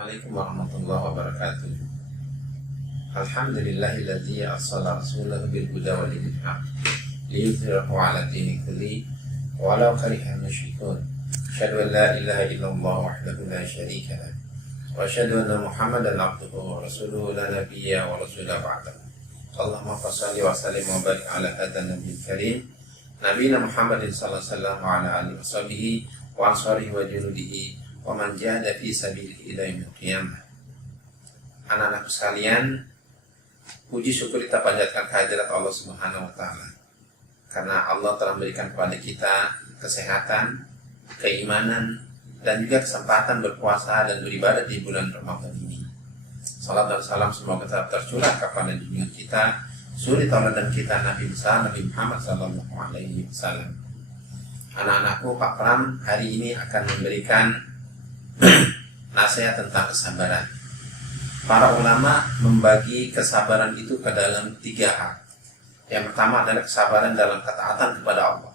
Assalamualaikum warahmatullahi wabarakatuh. Alhamdulillahilladzi arsala rasulahu bil huda wa dinil haq liyudhhirahu 'ala dini kulli walau karihal musyrikun. Asyhadu an la ilaha illallah wahdahu la syarika lah wa asyhadu anna Muhammadan 'abduhu wa rasuluhu la nabiyya wa rasula ba'dahu. Allahumma shalli wa sallim wa barik 'ala hadzal nabiyil karim nabiyina Muhammadin sallallahu alaihi wasallam wa 'ala alihi washabihi wa ansarihi wa junudihi wa man jahada fi sabilihi ila yaumil qiyamah. Anak-anakku sekalian, puji syukur kita panjatkan kehadirat Allah Subhanahu wa taala. Karena Allah telah memberikan kepada kita kesehatan, keimanan, dan juga kesempatan berpuasa dan beribadah di bulan Ramadan ini. Salam dan salam semoga tetap tercurah kepada junjungan kita, suri tauladan kita Nabi besar Nabi Muhammad sallallahu alaihi wasallam. Anak-anakku, Pak Pram hari ini akan memberikan nasihat tentang kesabaran. Para ulama membagi kesabaran itu ke dalam 3 hal. Yang pertama adalah kesabaran dalam ketaatan kepada Allah.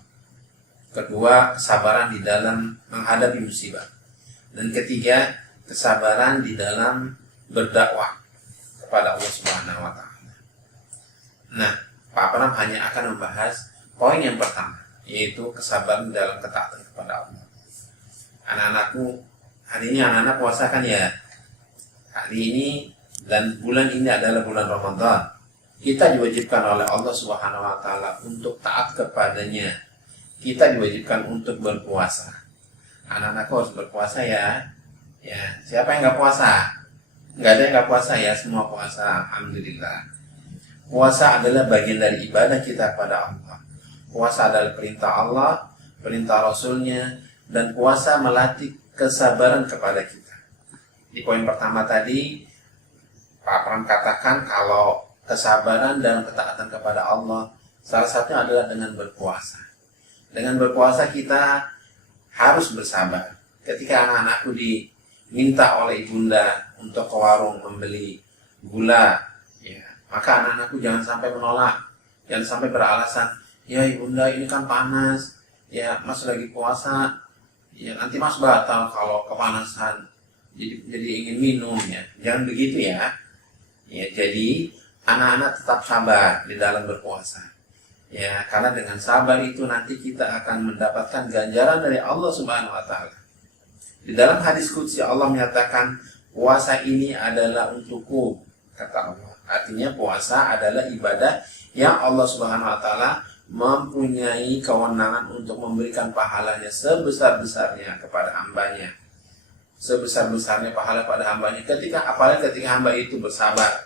Kedua, kesabaran di dalam menghadapi musibah. Dan ketiga, kesabaran di dalam berdakwah kepada Allah Subhanahu wa taala. Nah, Pak Pram hanya akan membahas poin yang pertama, yaitu kesabaran dalam ketaatan kepada Allah. Anak-anakku, hari ini anak-anak puasa kan ya? Hari ini dan bulan ini adalah bulan Ramadan. Kita diwajibkan oleh Allah Subhanahu wa taala untuk taat kepadanya. Kita diwajibkan untuk berpuasa. Anak-anakku harus berpuasa ya. Ya, siapa yang nggak puasa? Nggak ada yang nggak puasa ya, semua puasa. Alhamdulillah. Puasa adalah bagian dari ibadah kita kepada Allah. Puasa adalah perintah Allah, perintah Rasulnya, dan puasa melatih kesabaran kepada kita. Di poin pertama tadi, Pak Pram katakan kalau kesabaran dan ketaatan kepada Allah, salah satunya adalah dengan berpuasa. Dengan berpuasa kita harus bersabar. Ketika anak-anakku diminta oleh ibunda untuk ke warung membeli gula, ya, maka anak-anakku jangan sampai menolak, jangan sampai beralasan, ya ibunda ini kan panas, ya mas lagi puasa, ya nanti mas batal kalau kepanasan, jadi ingin minum ya. Jangan begitu ya. Ya, jadi anak-anak tetap sabar di dalam berpuasa. Ya, karena dengan sabar itu nanti kita akan mendapatkan ganjaran dari Allah Subhanahu wa taala. Di dalam hadis qudsi Allah menyatakan, puasa ini adalah untukku, kata Allah. Artinya puasa adalah ibadah yang Allah Subhanahu wa taala mempunyai kewenangan untuk memberikan pahalanya sebesar-besarnya kepada hambanya. Sebesar-besarnya pahala pada hambanya, apalagi ketika hamba itu bersabar.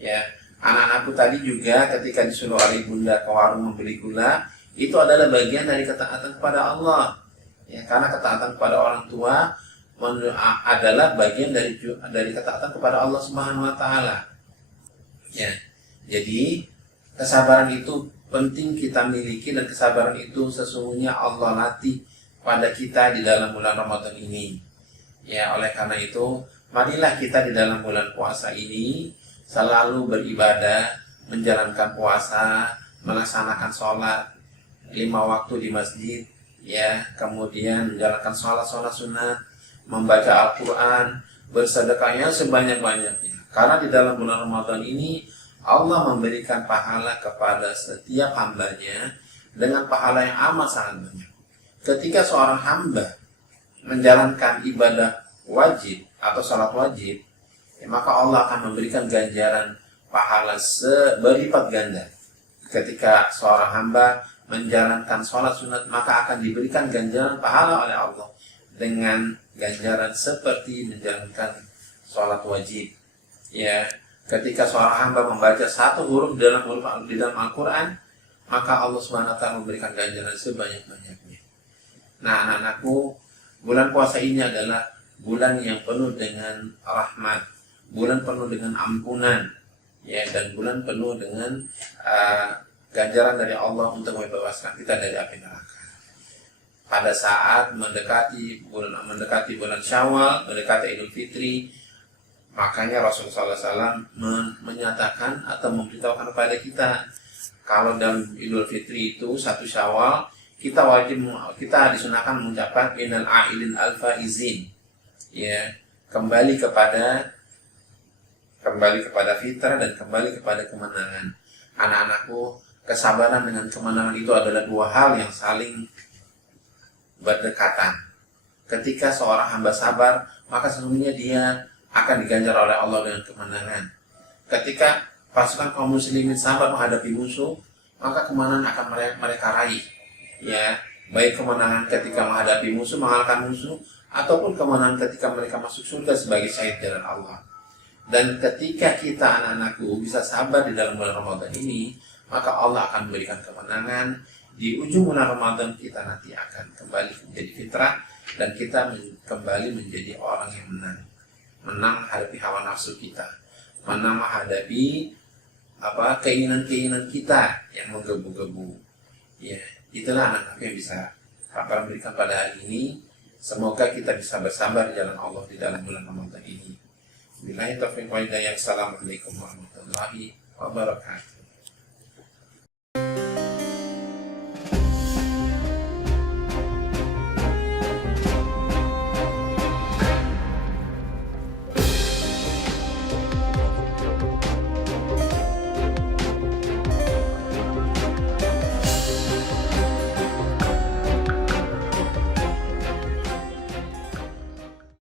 Ya, anak-anakku tadi juga ketika disuruh oleh bunda ke warung membeli gula, itu adalah bagian dari ketaatan kepada Allah. Ya, karena ketaatan kepada orang tua adalah bagian dari ketaatan kepada Allah Subhanahu wa taala. Ya. Jadi kesabaran itu penting kita miliki, dan kesabaran itu sesungguhnya Allah latih pada kita di dalam bulan Ramadan ini. Ya, oleh karena itu, marilah kita di dalam bulan puasa ini selalu beribadah, menjalankan puasa, melaksanakan sholat 5 waktu di masjid, ya, kemudian menjalankan sholat sunat, membaca Al-Quran, bersedekahnya sebanyak-banyaknya. Karena di dalam bulan Ramadan ini Allah memberikan pahala kepada setiap hambanya dengan pahala yang amat sangat banyak. Ketika seorang hamba menjalankan ibadah wajib atau salat wajib, ya, maka Allah akan memberikan ganjaran pahala berlipat ganda. Ketika seorang hamba menjalankan sholat sunat, maka akan diberikan ganjaran pahala oleh Allah dengan ganjaran seperti menjalankan sholat wajib. Ya, ketika seorang hamba membaca 1 huruf di dalam Al-Quran, maka Allah SWT memberikan ganjaran sebanyak-banyaknya. Nah, anak-anakku, bulan puasa ini adalah bulan yang penuh dengan rahmat, bulan penuh dengan ampunan, ya, dan bulan penuh dengan ganjaran dari Allah untuk membebaskan kita dari api neraka. Pada saat mendekati bulan Syawal, mendekati Idul Fitri, makanya Rasulullah SAW menyatakan atau memberitahukan kepada kita, kalau dalam Idul Fitri itu 1 Syawal, kita disunahkan mengucapkan innal a'ilin al-faizin. Ya, kembali kepada fitrah dan kembali kepada kemenangan. Anak-anakku, kesabaran dengan kemenangan itu adalah dua hal yang saling berdekatan. Ketika seorang hamba sabar, maka sesungguhnya dia akan diganjar oleh Allah dengan kemenangan. Ketika pasukan kaum muslimin sabar menghadapi musuh, maka kemenangan akan mereka raih. Ya, baik kemenangan ketika menghadapi musuh, mengalahkan musuh, ataupun kemenangan ketika mereka masuk surga sebagai syahid jalan Allah. Dan ketika kita anak-anakku bisa sabar di dalam bulan Ramadan ini, maka Allah akan memberikan kemenangan. Di ujung bulan Ramadan kita nanti akan kembali menjadi fitrah dan kita kembali menjadi orang yang menang. Menang menghadapi hawa nafsu kita, menang menghadapi keinginan-keinginan kita yang menggebu-gebu. Ya, itulah anak-anak yang bisa Papa berikan pada hari ini. Semoga kita bisa bersabar di jalan Allah di dalam bulan Ramadan ini. Billahi taufiq wal hidayah. Assalamualaikum warahmatullahi wabarakatuh.